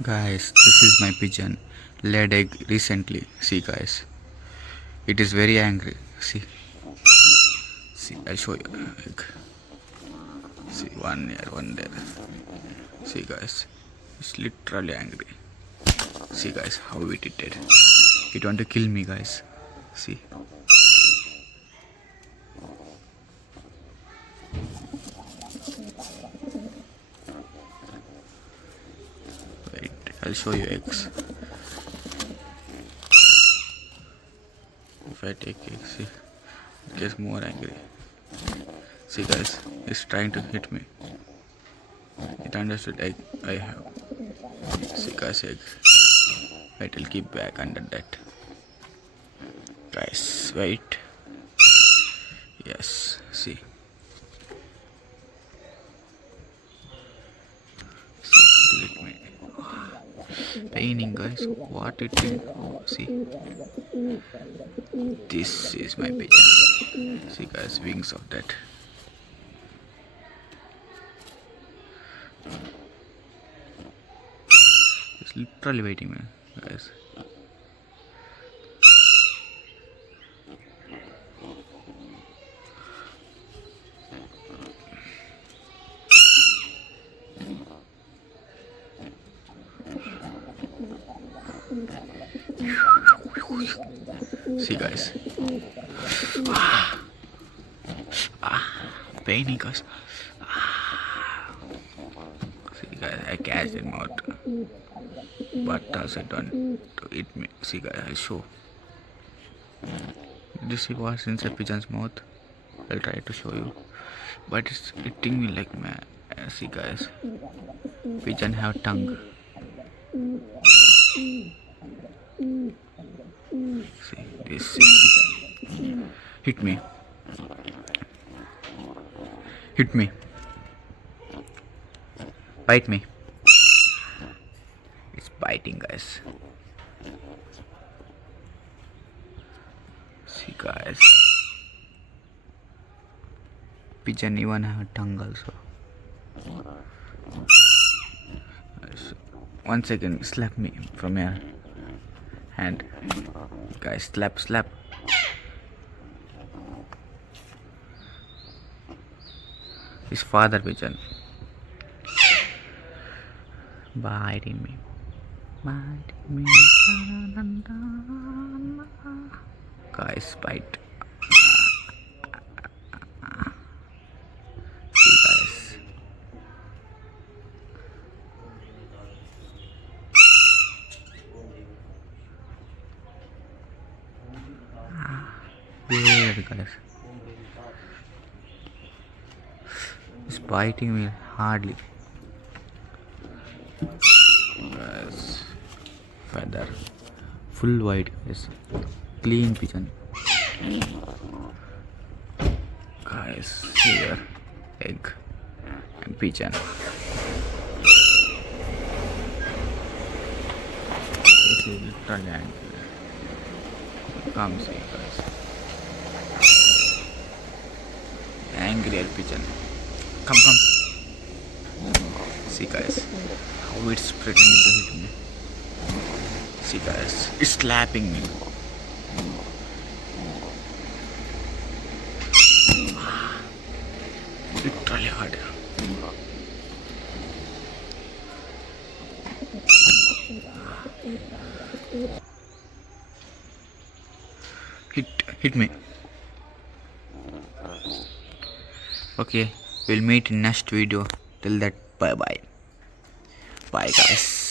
Guys, this is my pigeon. Laid egg recently. See, guys, it is very angry. See, I'll show you. Egg. See, one here, one there. See, guys, it's literally angry. See, guys, how it did. It want to kill me, guys. See. Wait, I'll show you eggs. If I take egg, see, it gets more angry. See, guys, it's trying to hit me. It understood egg I have. See, guys, egg. Wait, I'll keep back under that. Guys, wait. Yes, see. See, it hit me. Paining, guys. What it did. Oh, see. This is my pigeon. See, guys, wings of that. It's literally waiting, man, guys. See, guys. Paining, guys. See, guys, I catch him out, but also don't eat me. See, guys, I'll show. Did you see what's inside pigeon's mouth? I'll try to show you, but it's eating me like man. See, guys, pigeon have tongue. See, this is pigeon. Hit me. Hit me. Bite me. It's biting, guys. See, guys. Pigeon even have a tongue also. One second, slap me from your hand. Guys, slap. His father pigeon. Biting me. Guys, bite. See, guys. Weird, guys. It's biting me hardly. Guys, feather, full white, guys. Clean pigeon. Guys, here, egg and pigeon. This is literally angry. Come see, guys. Angry pigeon. Come. See, guys, how it's pretending to hit me. See, guys, it's slapping me. Literally hard. Hit me. Okay, we'll meet in next video. Till that, bye, guys.